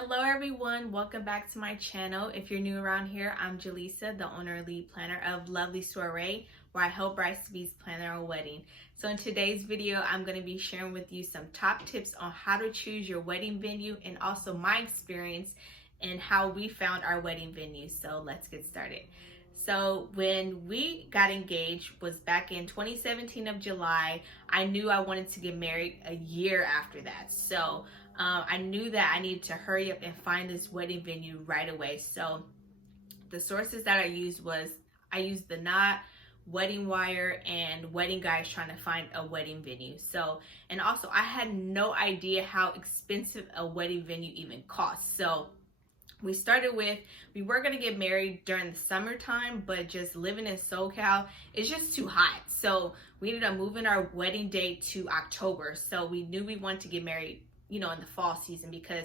Hello everyone, welcome back to my channel. If you're new around here, I'm Jalyssa, the owner and lead planner of Lovely Soiree, where I help brides-to-be's plan their own wedding. So in today's video, I'm going to be sharing with you some top tips on how to choose your wedding venue and also my experience and how we found our wedding venue. So let's get started. So when we got engaged was back in 2017 of July. I knew I wanted to get married a year after that. So I knew that I needed to hurry up and find this wedding venue right away. So the sources that I used the Knot, Wedding Wire, and Wedding Guides trying to find a wedding venue. So, and also I had no idea how expensive a wedding venue even costs. So we started with, we were going to get married during the summertime, but just living in SoCal, it's just too hot. So we ended up moving our wedding date to October. So we knew we wanted to get married, in the fall season, because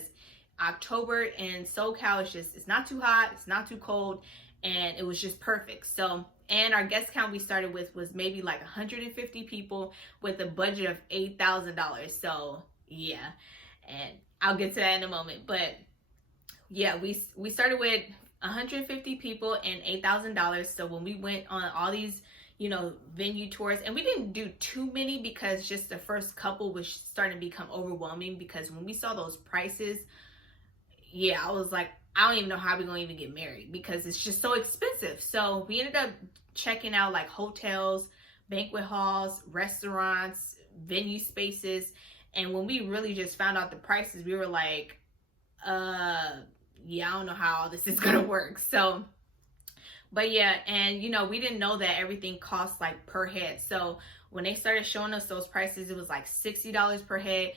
October in SoCal is just, it's not too hot, it's not too cold, and it was just perfect. So, and our guest count we started with was maybe like 150 people with a budget of $8,000. So yeah, and I'll get to that in a moment. But yeah, we started with 150 people and $8,000. So when we went on all these venue tours, and we didn't do too many because just the first couple was starting to become overwhelming, because when we saw those prices, yeah, I was like, I don't even know how we're gonna even get married because it's just so expensive. So we ended up checking out like hotels, banquet halls, restaurants, venue spaces, and when we really just found out the prices, we were like, yeah, I don't know how all this is gonna work. So but yeah, and we didn't know that everything costs like per head. So when they started showing us those prices, it was like $60 per head,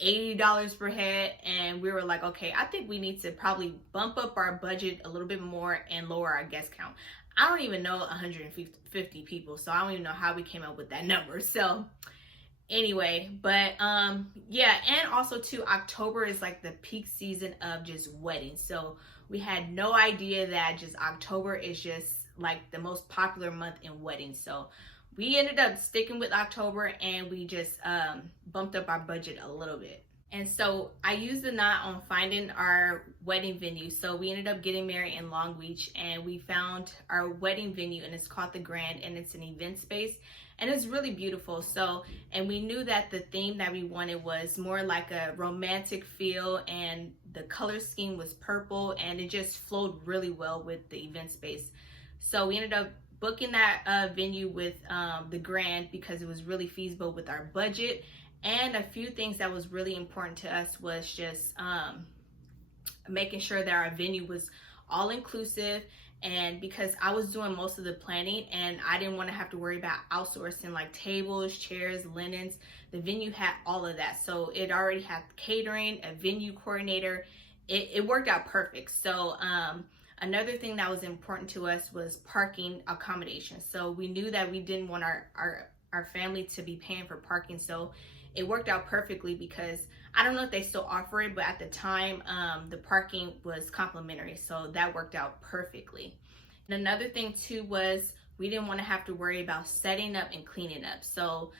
$80 per head. And we were like, okay, I think we need to probably bump up our budget a little bit more and lower our guest count. I don't even know 150 people. So I don't even know how we came up with that number. So anyway, but yeah, and also too, October is like the peak season of just weddings. So we had no idea that just October is just like the most popular month in weddings. So we ended up sticking with October, and we just bumped up our budget a little bit. And so I used the Knot on finding our wedding venue. So we ended up getting married in Long Beach, and we found our wedding venue, and it's called The Grand, and it's an event space, and it's really beautiful. So, and we knew that the theme that we wanted was more like a romantic feel, and the color scheme was purple, and it just flowed really well with the event space. So we ended up booking that venue with The Grand because it was really feasible with our budget. And a few things that was really important to us was just making sure that our venue was all inclusive. And because I was doing most of the planning, and I didn't want to have to worry about outsourcing like tables, chairs, linens, the venue had all of that. So it already had catering, a venue coordinator. It worked out perfect. So another thing that was important to us was parking accommodations. So we knew that we didn't want our family to be paying for parking. So it worked out perfectly, because I don't know if they still offer it, but at the time, the parking was complimentary. So that worked out perfectly. And another thing too was we didn't want to have to worry about setting up and cleaning up. So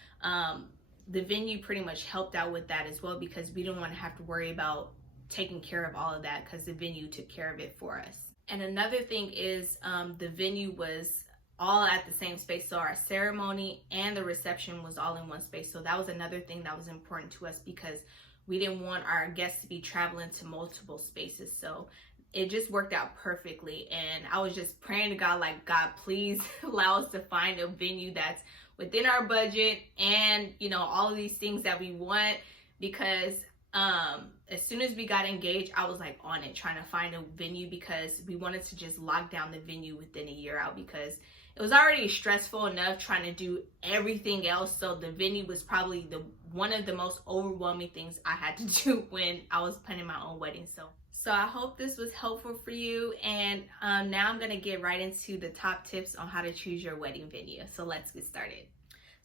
the venue pretty much helped out with that as well, because we didn't want to have to worry about taking care of all of that, because the venue took care of it for us. And another thing is the venue was all at the same space. So our ceremony and the reception was all in one space. So that was another thing that was important to us, because we didn't want our guests to be traveling to multiple spaces. So it just worked out perfectly. And I was just praying to God, like, God, please allow us to find a venue that's within our budget and, all of these things that we want, because as soon as we got engaged, I was like on it, trying to find a venue, because we wanted to just lock down the venue within a year out, because it was already stressful enough trying to do everything else. So the venue was probably one of the most overwhelming things I had to do when I was planning my own wedding. So I hope this was helpful for you. And now I'm gonna get right into the top tips on how to choose your wedding venue. So let's get started.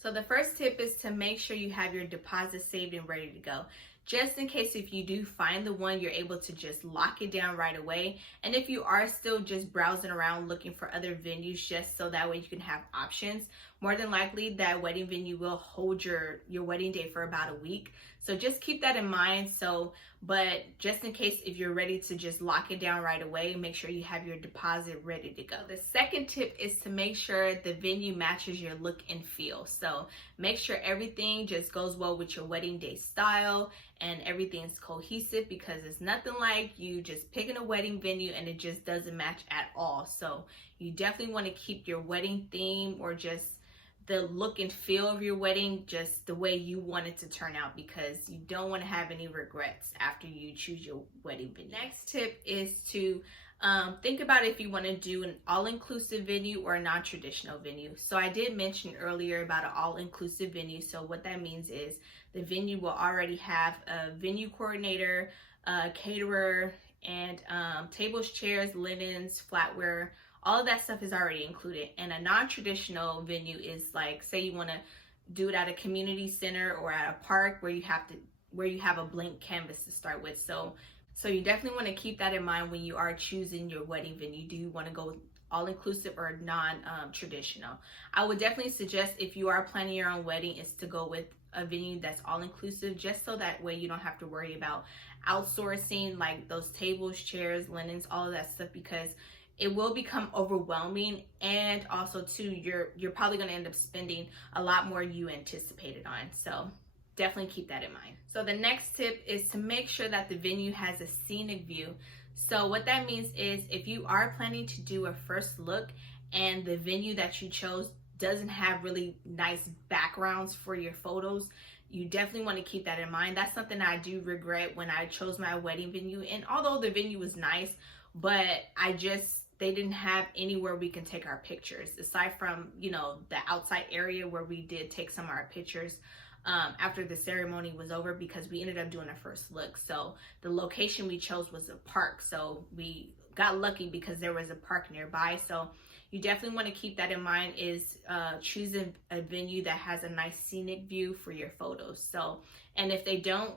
So the first tip is to make sure you have your deposit saved and ready to go. Just in case if you do find the one, you're able to just lock it down right away. And if you are still just browsing around looking for other venues, just so that way you can have options, more than likely that wedding venue will hold your wedding day for about a week. So just keep that in mind. So, but just in case, if you're ready to just lock it down right away, make sure you have your deposit ready to go. The second tip is to make sure the venue matches your look and feel. So make sure everything just goes well with your wedding day style and everything's cohesive, because it's nothing like you just picking a wedding venue and it just doesn't match at all. So you definitely want to keep your wedding theme, or just the look and feel of your wedding, just the way you want it to turn out, because you don't want to have any regrets after you choose your wedding venue. Next tip is to think about if you want to do an all-inclusive venue or a non-traditional venue. So I did mention earlier about an all-inclusive venue. So what that means is the venue will already have a venue coordinator, caterer, and tables, chairs, linens, flatware. All of that stuff is already included. And a non-traditional venue is like, say you want to do it at a community center or at a park where you have a blank canvas to start with. So you definitely want to keep that in mind when you are choosing your wedding venue. Do you want to go with all-inclusive or non-traditional? I would definitely suggest, if you are planning your own wedding, is to go with a venue that's all-inclusive, just so that way you don't have to worry about outsourcing like those tables, chairs, linens, all of that stuff, because it will become overwhelming. And also too, you're probably going to end up spending a lot more you anticipated on. So definitely keep that in mind. So the next tip is to make sure that the venue has a scenic view. So what that means is, if you are planning to do a first look and the venue that you chose doesn't have really nice backgrounds for your photos, you definitely want to keep that in mind. That's something I do regret when I chose my wedding venue. And although the venue was nice, but they didn't have anywhere we can take our pictures, aside from, the outside area where we did take some of our pictures after the ceremony was over, because we ended up doing a first look. So the location we chose was a park. So we got lucky because there was a park nearby. So you definitely want to keep that in mind, is choosing a venue that has a nice scenic view for your photos. So, and if they don't,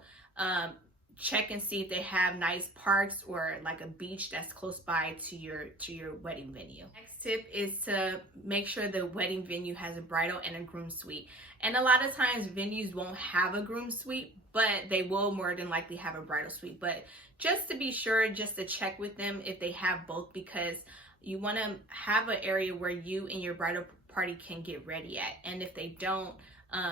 check and see if they have nice parks or like a beach that's close by to your wedding venue. Next tip is to make sure the wedding venue has a bridal and a groom suite. And a lot of times venues won't have a groom suite, but they will more than likely have a bridal suite. But just to be sure, just to check with them if they have both, because you want to have an area where you and your bridal party can get ready at. And if they don't,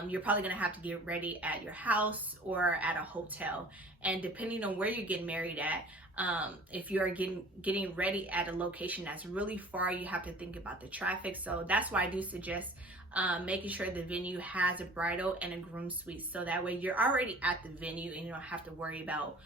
you're probably going to have to get ready at your house or at a hotel. And depending on where you're getting married at, if you are getting ready at a location that's really far, you have to think about the traffic. So that's why I do suggest making sure the venue has a bridal and a groom suite. So that way you're already at the venue and you don't have to worry about,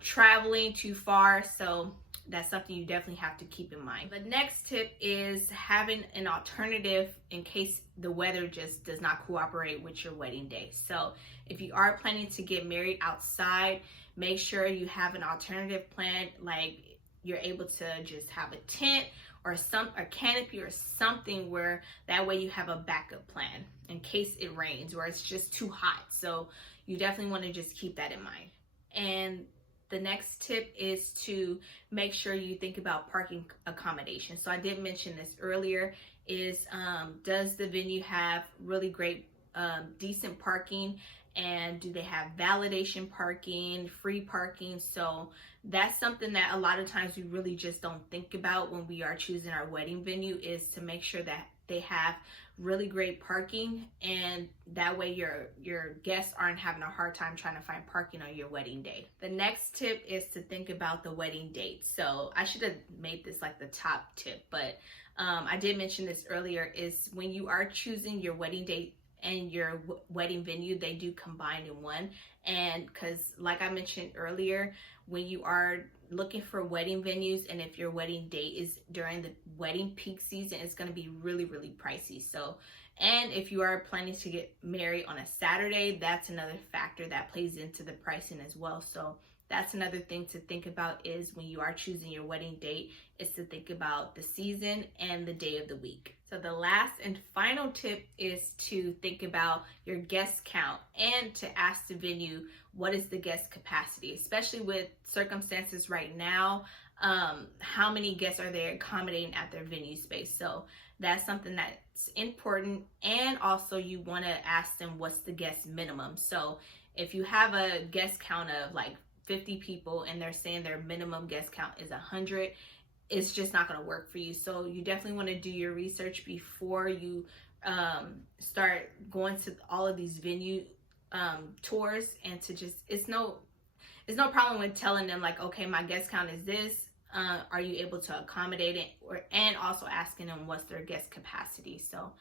traveling too far. So that's something you definitely have to keep in mind. The next tip is having an alternative in case the weather just does not cooperate with your wedding day. So if you are planning to get married outside, make sure you have an alternative plan, like you're able to just have a tent or a canopy or something, where that way you have a backup plan in case it rains or it's just too hot. So you definitely want to just keep that in mind. And the next tip is to make sure you think about parking accommodation. So I did mention this earlier, is does the venue have really great, decent parking? And do they have validation parking, free parking? So that's something that a lot of times we really just don't think about when we are choosing our wedding venue, is to make sure that they have really great parking, and that way your guests aren't having a hard time trying to find parking on your wedding day. The next tip is to think about the wedding date. So I should have made this like the top tip, but I did mention this earlier, is when you are choosing your wedding date and your wedding venue, they do combine in one. And because like I mentioned earlier, when you are looking for wedding venues, and if your wedding date is during the wedding peak season, it's going to be really, really pricey. So, and if you are planning to get married on a Saturday, that's another factor that plays into the pricing as well. So that's another thing to think about, is when you are choosing your wedding date, is to think about the season and the day of the week. So the last and final tip is to think about your guest count and to ask the venue, what is the guest capacity, especially with circumstances right now. How many guests are they accommodating at their venue space? So that's something that's important. And also you want to ask them, what's the guest minimum? So if you have a guest count of like 50 people and they're saying their minimum guest count is 100, it's just not going to work for you. So you definitely want to do your research before you start going to all of these venue tours, and to just, it's no problem with telling them like, okay, my guest count is this. Are you able to accommodate it? And also asking them what's their guest capacity. So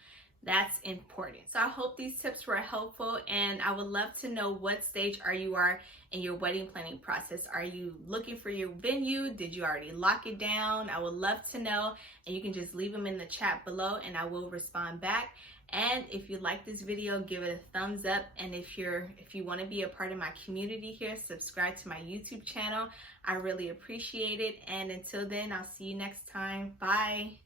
that's important. So I hope these tips were helpful, and I would love to know, what stage you are in your wedding planning process. Are you looking for your venue? Did you already lock it down? I would love to know, and you can just leave them in the chat below and I will respond back. And if you like this video, give it a thumbs up. And if you want to be a part of my community here, subscribe to my YouTube channel. I really appreciate it. And until then, I'll see you next time. Bye.